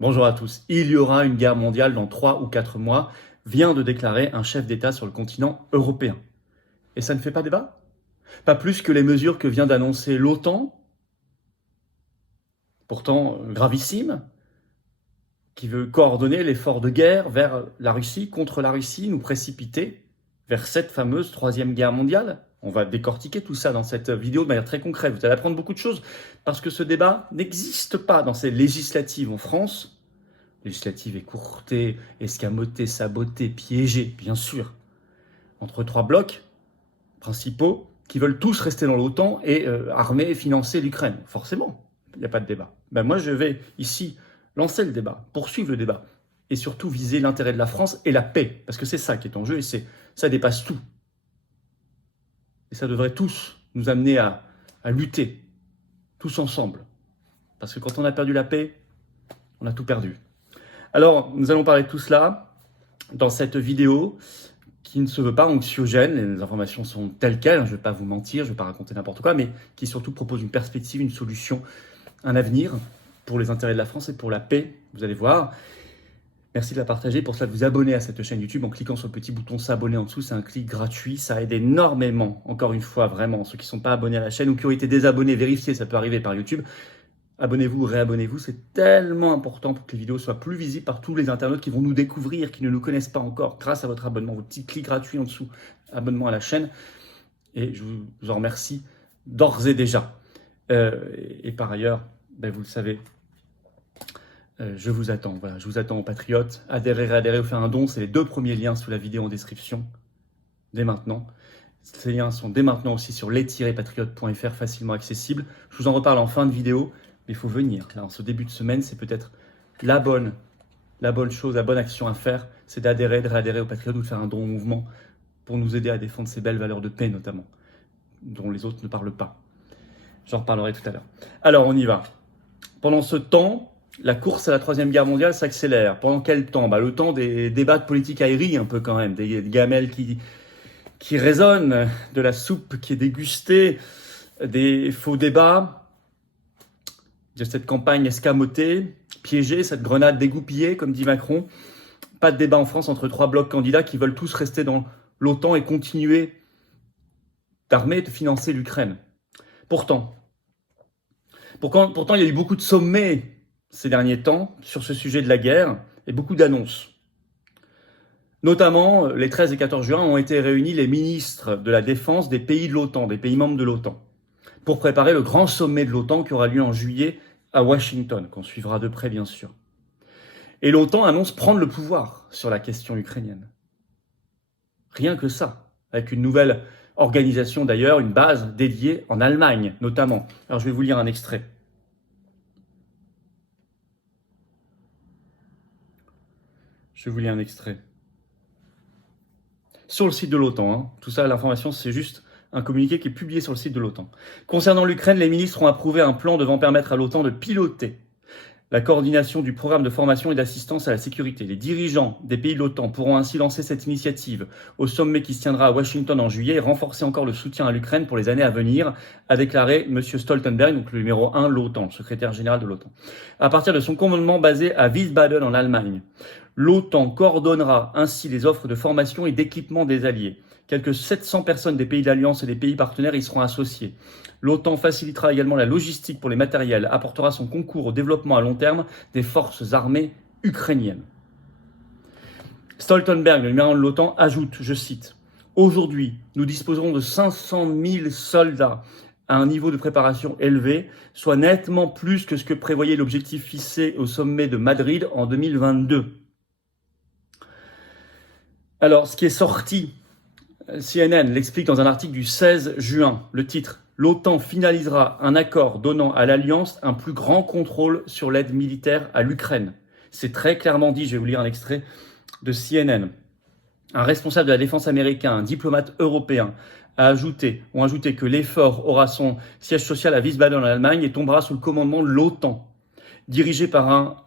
Bonjour à tous. Il y aura une guerre mondiale dans 3 ou 4 mois, vient de déclarer un chef d'État sur le continent européen. Et ça ne fait pas débat? Pas plus que les mesures que vient d'annoncer l'OTAN, pourtant gravissime, qui veut coordonner l'effort de guerre vers la Russie, contre la Russie, nous précipiter vers cette fameuse troisième guerre mondiale. On va décortiquer tout ça dans cette vidéo de manière très concrète. Vous allez apprendre beaucoup de choses parce que ce débat n'existe pas dans ces législatives en France. Législative écourtée, escamotée, sabotée, piégée, bien sûr, entre trois blocs principaux qui veulent tous rester dans l'OTAN et armer et financer l'Ukraine. Forcément, il n'y a pas de débat. Ben moi, je vais ici lancer le débat, poursuivre le débat, et surtout viser l'intérêt de la France et la paix, parce que c'est ça qui est en jeu, et ça dépasse tout. Et ça devrait tous nous amener à lutter, tous ensemble. Parce que quand on a perdu la paix, on a tout perdu. Alors, nous allons parler de tout cela dans cette vidéo qui ne se veut pas anxiogène. Les informations sont telles quelles, je ne vais pas vous mentir, je ne vais pas raconter n'importe quoi, mais qui surtout propose une perspective, une solution, un avenir pour les intérêts de la France et pour la paix, vous allez voir. Merci de la partager, pour cela de vous abonner à cette chaîne YouTube en cliquant sur le petit bouton s'abonner en dessous, c'est un clic gratuit, ça aide énormément, encore une fois, vraiment, ceux qui ne sont pas abonnés à la chaîne ou qui ont été désabonnés, vérifiez, ça peut arriver par YouTube. Abonnez-vous, réabonnez-vous, c'est tellement important pour que les vidéos soient plus visibles par tous les internautes qui vont nous découvrir, qui ne nous connaissent pas encore, grâce à votre abonnement, votre petit clic gratuit en dessous, abonnement à la chaîne. Et je vous en remercie d'ores et déjà. Et par ailleurs, ben vous le savez, je vous attends. Voilà, je vous attends aux patriotes. Adhérez ou faire un don, c'est les 2 premiers liens sous la vidéo en description, dès maintenant. Ces liens sont dès maintenant aussi sur les-patriotes.fr, facilement accessibles. Je vous en reparle en fin de vidéo. Mais il faut venir. Là, en ce début de semaine, c'est peut-être la bonne chose, la bonne action à faire, c'est d'adhérer, de réadhérer aux Patriotes ou de faire un don au mouvement pour nous aider à défendre ces belles valeurs de paix notamment, dont les autres ne parlent pas. J'en reparlerai tout à l'heure. Alors, on y va. Pendant ce temps, la course à la Troisième Guerre mondiale s'accélère. Pendant quel temps? Le temps des débats de politique aérie, un peu quand même, des gamelles qui résonnent, de la soupe qui est dégustée, des faux débats, de cette campagne escamotée, piégée, cette grenade dégoupillée, comme dit Macron. Pas de débat en France entre 3 blocs candidats qui veulent tous rester dans l'OTAN et continuer d'armer et de financer l'Ukraine. Pourtant, il y a eu beaucoup de sommets ces derniers temps sur ce sujet de la guerre et beaucoup d'annonces. Notamment, les 13 et 14 juin ont été réunis les ministres de la Défense des pays de l'OTAN, des pays membres de l'OTAN, pour préparer le grand sommet de l'OTAN qui aura lieu en juillet à Washington, qu'on suivra de près bien sûr. Et l'OTAN annonce prendre le pouvoir sur la question ukrainienne. Rien que ça, avec une nouvelle organisation d'ailleurs, une base dédiée en Allemagne notamment. Alors je vais vous lire un extrait. Sur le site de l'OTAN, tout ça, l'information, c'est juste un communiqué qui est publié sur le site de l'OTAN. Concernant l'Ukraine, les ministres ont approuvé un plan devant permettre à l'OTAN de piloter la coordination du programme de formation et d'assistance à la sécurité. Les dirigeants des pays de l'OTAN pourront ainsi lancer cette initiative au sommet qui se tiendra à Washington en juillet et renforcer encore le soutien à l'Ukraine pour les années à venir, a déclaré M. Stoltenberg, donc le numéro 1 de l'OTAN, le secrétaire général de l'OTAN. À partir de son commandement basé à Wiesbaden en Allemagne, l'OTAN coordonnera ainsi les offres de formation et d'équipement des alliés. Quelques 700 personnes des pays de l'Alliance et des pays partenaires y seront associées. L'OTAN facilitera également la logistique pour les matériels, apportera son concours au développement à long terme des forces armées ukrainiennes. Stoltenberg, le numéro 1 de l'OTAN, ajoute, je cite, « Aujourd'hui, nous disposerons de 500 000 soldats à un niveau de préparation élevé, soit nettement plus que ce que prévoyait l'objectif fixé au sommet de Madrid en 2022. » Alors, ce qui est sorti, CNN l'explique dans un article du 16 juin, le titre « L'OTAN finalisera un accord donnant à l'Alliance un plus grand contrôle sur l'aide militaire à l'Ukraine ». C'est très clairement dit, je vais vous lire un extrait de CNN. Un responsable de la défense américain, un diplomate européen, ont ajouté que l'effort aura son siège social à Wiesbaden en Allemagne et tombera sous le commandement de l'OTAN, dirigé par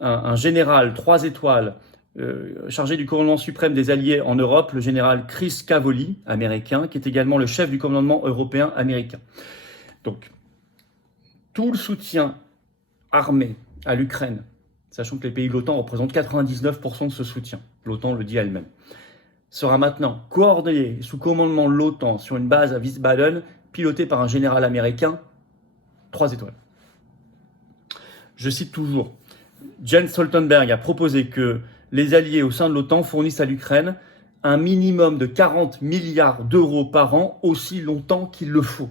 un général 3 étoiles, chargé du commandement suprême des Alliés en Europe, le général Chris Cavoli, américain, qui est également le chef du commandement européen américain. Donc, tout le soutien armé à l'Ukraine, sachant que les pays de l'OTAN représentent 99% de ce soutien, l'OTAN le dit elle-même, sera maintenant coordonné sous commandement de l'OTAN sur une base à Wiesbaden, pilotée par un général américain, 3 étoiles. Je cite toujours, Jens Stoltenberg a proposé que les alliés au sein de l'OTAN fournissent à l'Ukraine un minimum de 40 milliards d'euros par an, aussi longtemps qu'il le faut.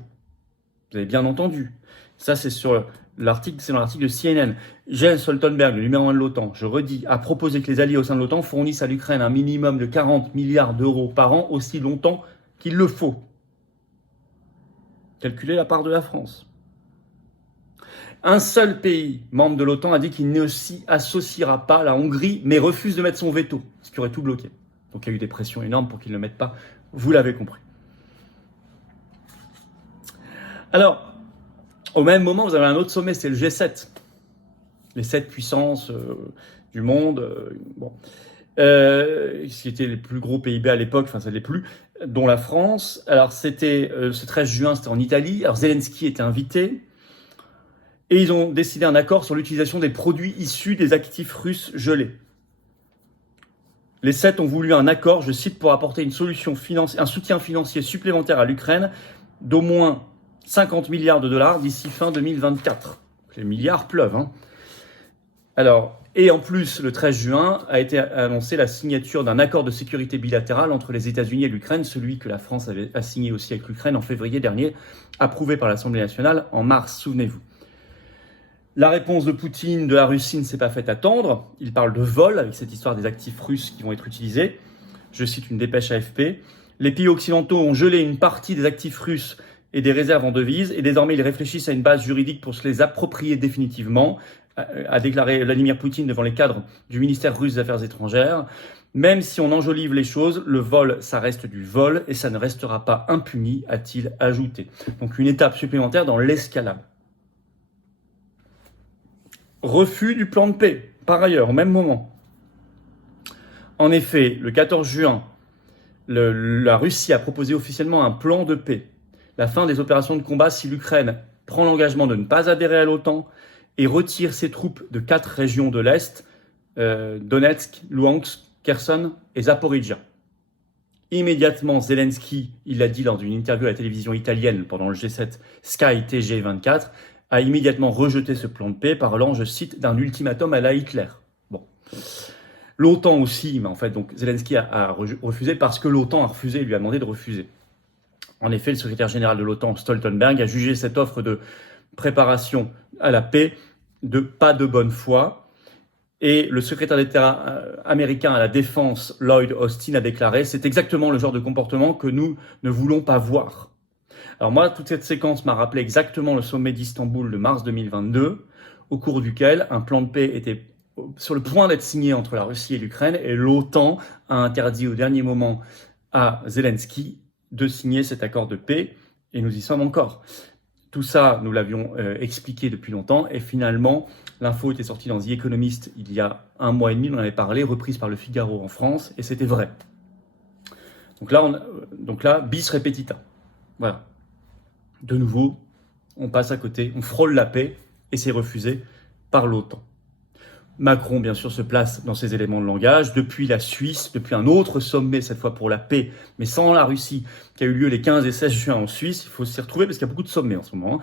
Vous avez bien entendu. Ça, c'est sur l'article, c'est dans l'article de CNN. Jens Stoltenberg, le numéro 1 de l'OTAN, je redis, a proposé que les alliés au sein de l'OTAN fournissent à l'Ukraine un minimum de 40 milliards d'euros par an, aussi longtemps qu'il le faut. Calculez la part de la France. Un seul pays membre de l'OTAN a dit qu'il ne s'y associera pas, la Hongrie, mais refuse de mettre son veto, ce qui aurait tout bloqué. Donc il y a eu des pressions énormes pour qu'ils ne le mettent pas, vous l'avez compris. Alors, au même moment, vous avez un autre sommet, c'est le G7. Les 7 puissances du monde, qui étaient les plus gros PIB à l'époque, enfin ça ne l'est plus, dont la France. Alors c'était ce 13 juin, c'était en Italie. Alors Zelensky était invité. Et ils ont décidé un accord sur l'utilisation des produits issus des actifs russes gelés. Les 7 ont voulu un accord, je cite, pour apporter un soutien financier supplémentaire à l'Ukraine d'au moins 50 milliards de dollars d'ici fin 2024. Les milliards pleuvent, hein. Alors, et en plus, le 13 juin a été annoncé la signature d'un accord de sécurité bilatéral entre les États-Unis et l'Ukraine, celui que la France a signé aussi avec l'Ukraine en février dernier, approuvé par l'Assemblée nationale en mars, souvenez-vous. La réponse de Poutine, de la Russie, ne s'est pas fait attendre. Il parle de vol avec cette histoire des actifs russes qui vont être utilisés. Je cite une dépêche AFP. Les pays occidentaux ont gelé une partie des actifs russes et des réserves en devises et désormais ils réfléchissent à une base juridique pour se les approprier définitivement, a déclaré Vladimir Poutine devant les cadres du ministère russe des Affaires étrangères. Même si on enjolive les choses, le vol, ça reste du vol et ça ne restera pas impuni, a-t-il ajouté. Donc une étape supplémentaire dans l'escalade. Refus du plan de paix, par ailleurs, au même moment. En effet, le 14 juin, la Russie a proposé officiellement un plan de paix. La fin des opérations de combat si l'Ukraine prend l'engagement de ne pas adhérer à l'OTAN et retire ses troupes de 4 régions de l'Est, Donetsk, Luhansk, Kherson et Zaporizhia. Immédiatement, Zelensky, il l'a dit lors d'une interview à la télévision italienne pendant le G7 Sky TG24, a immédiatement rejeté ce plan de paix, parlant, je cite, d'un ultimatum à la Hitler. Bon. L'OTAN aussi, mais en fait, donc Zelensky a refusé parce que l'OTAN a refusé, lui a demandé de refuser. En effet, le secrétaire général de l'OTAN, Stoltenberg, a jugé cette offre de préparation à la paix de pas de bonne foi. Et le secrétaire d'État américain à la défense, Lloyd Austin, a déclaré « C'est exactement le genre de comportement que nous ne voulons pas voir ». Alors moi, toute cette séquence m'a rappelé exactement le sommet d'Istanbul de mars 2022, au cours duquel un plan de paix était sur le point d'être signé entre la Russie et l'Ukraine, et l'OTAN a interdit au dernier moment à Zelensky de signer cet accord de paix, et nous y sommes encore. Tout ça, nous l'avions expliqué depuis longtemps, et finalement, l'info était sortie dans The Economist il y a 1 mois et demi, on en avait parlé, reprise par le Figaro en France, et c'était vrai. Donc là, bis repetita. Voilà. De nouveau, on passe à côté, on frôle la paix, et c'est refusé par l'OTAN. Macron, bien sûr, se place dans ces éléments de langage, depuis la Suisse, depuis un autre sommet, cette fois pour la paix, mais sans la Russie, qui a eu lieu les 15 et 16 juin en Suisse. Il faut s'y retrouver parce qu'il y a beaucoup de sommets en ce moment.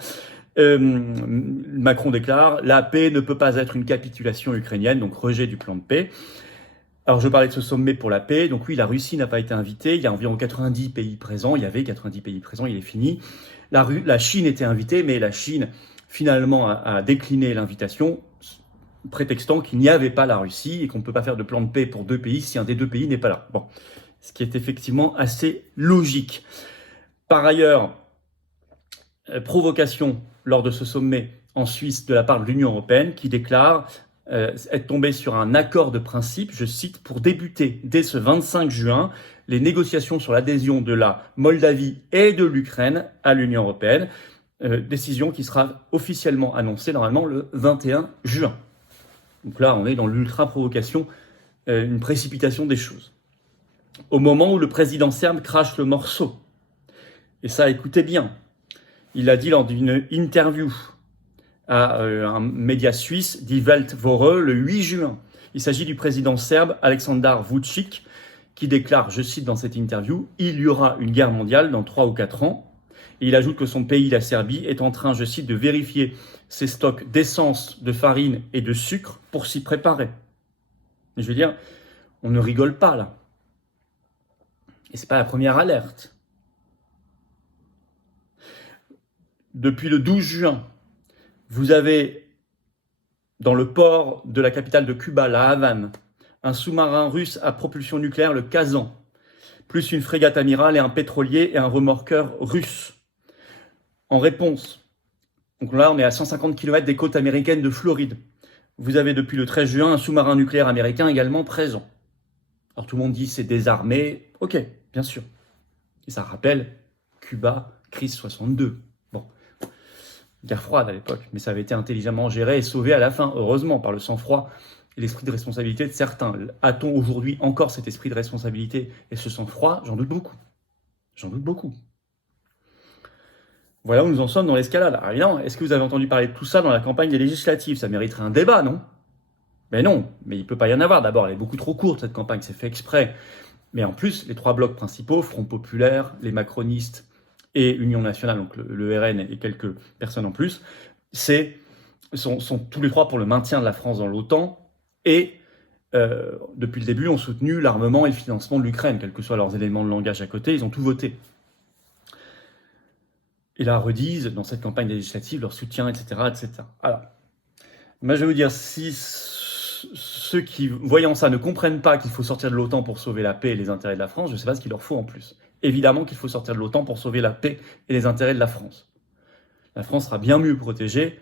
Macron déclare « La paix ne peut pas être une capitulation ukrainienne », donc rejet du plan de paix. Alors, je parlais de ce sommet pour la paix. Donc oui, la Russie n'a pas été invitée. Il y a environ 90 pays présents. Il y avait 90 pays présents, il est fini. La Chine était invitée, mais la Chine, finalement, a décliné l'invitation, prétextant qu'il n'y avait pas la Russie et qu'on ne peut pas faire de plan de paix pour 2 pays si un des 2 pays n'est pas là. Bon, ce qui est effectivement assez logique. Par ailleurs, provocation lors de ce sommet en Suisse de la part de l'Union européenne qui déclare être tombé sur un accord de principe, je cite, pour débuter dès ce 25 juin les négociations sur l'adhésion de la Moldavie et de l'Ukraine à l'Union européenne, décision qui sera officiellement annoncée normalement le 21 juin. Donc là, on est dans l'ultra-provocation, une précipitation des choses. Au moment où le président serbe crache le morceau, et ça, écoutez bien, il a dit lors d'une interview à un média suisse, Die Welt Woche, le 8 juin. Il s'agit du président serbe Aleksandar Vučić qui déclare, je cite dans cette interview, « Il y aura une guerre mondiale dans 3 ou 4 ans ». Et il ajoute que son pays, la Serbie, est en train, je cite, de vérifier ses stocks d'essence, de farine et de sucre pour s'y préparer. Et je veux dire, on ne rigole pas là. Et ce n'est pas la première alerte. Depuis le 12 juin, vous avez dans le port de la capitale de Cuba, la Havane, un sous-marin russe à propulsion nucléaire, le Kazan, plus une frégate amirale et un pétrolier et un remorqueur russe. En réponse, donc là on est à 150 km des côtes américaines de Floride. Vous avez depuis le 13 juin un sous-marin nucléaire américain également présent. Alors tout le monde dit c'est désarmé, ok, bien sûr. Et ça rappelle Cuba, crise 62. Bon, guerre froide à l'époque, mais ça avait été intelligemment géré et sauvé à la fin, heureusement, par le sang-froid et l'esprit de responsabilité de certains. A-t-on aujourd'hui encore cet esprit de responsabilité et ce sang-froid? J'en doute beaucoup. J'en doute beaucoup. Voilà où nous en sommes dans l'escalade. Alors évidemment, est-ce que vous avez entendu parler de tout ça dans la campagne des législatives? Ça mériterait un débat, non? Mais non, mais il ne peut pas y en avoir. D'abord, elle est beaucoup trop courte, cette campagne, c'est fait exprès. Mais en plus, les 3 blocs principaux, Front Populaire, les macronistes et Union Nationale, donc le RN et quelques personnes en plus, sont tous les 3 pour le maintien de la France dans l'OTAN et depuis le début ont soutenu l'armement et le financement de l'Ukraine, quels que soient leurs éléments de langage à côté, ils ont tout voté. Et là, redisent dans cette campagne législative leur soutien, etc., etc. Alors, moi je vais vous dire, si ceux qui, voyant ça, ne comprennent pas qu'il faut sortir de l'OTAN pour sauver la paix et les intérêts de la France, je ne sais pas ce qu'il leur faut en plus. Évidemment qu'il faut sortir de l'OTAN pour sauver la paix et les intérêts de la France. La France sera bien mieux protégée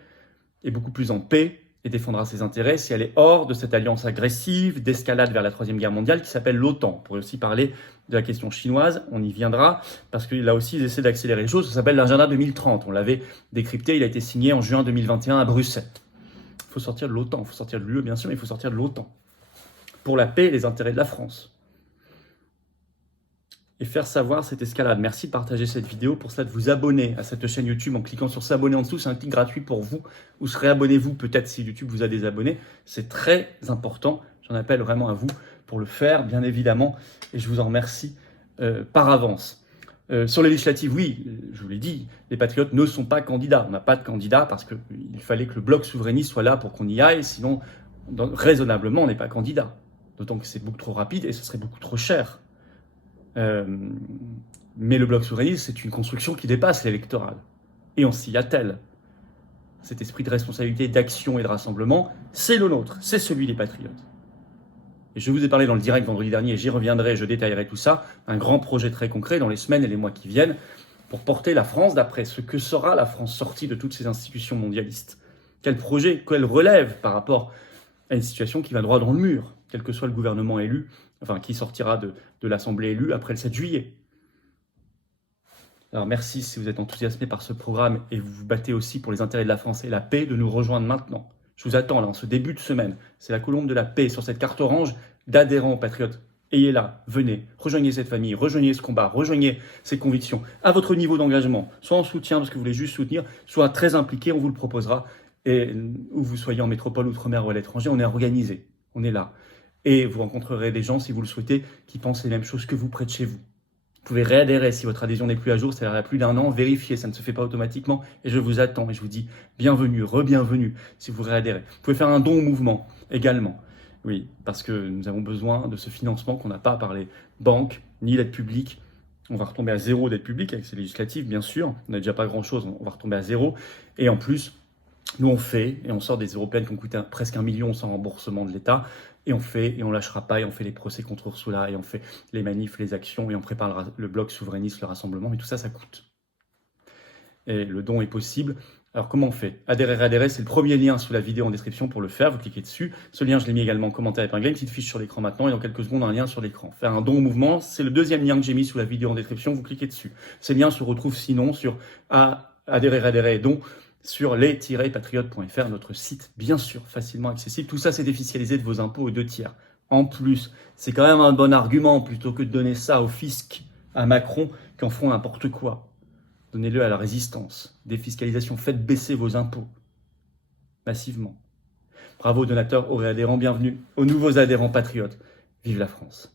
et beaucoup plus en paix et défendra ses intérêts si elle est hors de cette alliance agressive d'escalade vers la Troisième Guerre mondiale qui s'appelle l'OTAN. On pourrait aussi parler de la question chinoise, on y viendra, parce que là aussi ils essaient d'accélérer les choses, ça s'appelle l'agenda 2030. On l'avait décrypté, il a été signé en juin 2021 à Bruxelles. Il faut sortir de l'OTAN, il faut sortir de l'UE bien sûr, mais il faut sortir de l'OTAN. Pour la paix et les intérêts de la France. Et faire savoir cette escalade. Merci de partager cette vidéo. Pour cela, de vous abonner à cette chaîne YouTube en cliquant sur s'abonner en dessous. C'est un clic gratuit pour vous. Ou se réabonnez-vous peut-être si YouTube vous a désabonné. C'est très important. J'en appelle vraiment à vous pour le faire, bien évidemment. Et je vous en remercie par avance. Sur les législatives, oui, je vous l'ai dit, les patriotes ne sont pas candidats. On n'a pas de candidat parce qu'il fallait que le bloc souverainiste soit là pour qu'on y aille. Sinon, raisonnablement, on n'est pas candidat. D'autant que c'est beaucoup trop rapide et ce serait beaucoup trop cher. Mais le bloc souverainiste, c'est une construction qui dépasse l'électoral. Et on s'y attelle. Cet esprit de responsabilité, d'action et de rassemblement, c'est le nôtre, c'est celui des patriotes. Et je vous ai parlé dans le direct vendredi dernier, et j'y reviendrai, je détaillerai tout ça, un grand projet très concret dans les semaines et les mois qui viennent, pour porter la France d'après ce que sera la France sortie de toutes ces institutions mondialistes. Quel projet, quel relève par rapport à une situation qui va droit dans le mur, quel que soit le gouvernement élu, enfin qui sortira de l'Assemblée élue après le 7 juillet. Alors merci si vous êtes enthousiasmé par ce programme et vous vous battez aussi pour les intérêts de la France et la paix, de nous rejoindre maintenant. Je vous attends là, en ce début de semaine. C'est la colombe de la paix sur cette carte orange d'adhérents aux patriotes. Ayez là, venez, rejoignez cette famille, rejoignez ce combat, rejoignez ces convictions, à votre niveau d'engagement, soit en soutien parce que vous voulez juste soutenir, soit très impliqué, on vous le proposera, et où vous soyez en métropole, outre-mer ou à l'étranger, on est organisé, on est là. Et vous rencontrerez des gens, si vous le souhaitez, qui pensent les mêmes choses que vous près de chez vous. Vous pouvez réadhérer si votre adhésion n'est plus à jour, c'est-à-dire il y a plus d'1 an, vérifiez, ça ne se fait pas automatiquement, et je vous attends, et je vous dis bienvenue, re-bienvenue, si vous réadhérez. Vous pouvez faire un don au mouvement, également. Oui, parce que nous avons besoin de ce financement qu'on n'a pas par les banques, ni l'aide publique. On va retomber à 0 d'aide publique avec ces législatives, bien sûr. On n'a déjà pas grand-chose, on va retomber à 0. Et en plus, nous on fait, et on sort des européennes qui ont coûté presque 1 million sans remboursement de l'État, et on fait, et on lâchera pas, et on fait les procès contre Ursula, et on fait les manifs, les actions, et on prépare le bloc souverainiste, le rassemblement, mais tout ça, ça coûte. Et le don est possible. Alors comment on fait? Adhérer, c'est le premier lien sous la vidéo en description pour le faire, vous cliquez dessus. Ce lien, je l'ai mis également en commentaire épinglé, une petite fiche sur l'écran maintenant, et dans quelques secondes, un lien sur l'écran. Faire un don au mouvement, c'est le deuxième lien que j'ai mis sous la vidéo en description, vous cliquez dessus. Ces liens se retrouvent sinon sur adhérer et don, sur les-patriotes.fr, notre site, bien sûr, facilement accessible. Tout ça, c'est défiscalisé de vos impôts aux 2/3. En plus, c'est quand même un bon argument, plutôt que de donner ça au fisc, à Macron, qui en font n'importe quoi. Donnez-le à la résistance. Défiscalisation, faites baisser vos impôts. massivement. Bravo donateurs et adhérents, bienvenue aux nouveaux adhérents patriotes. Vive la France!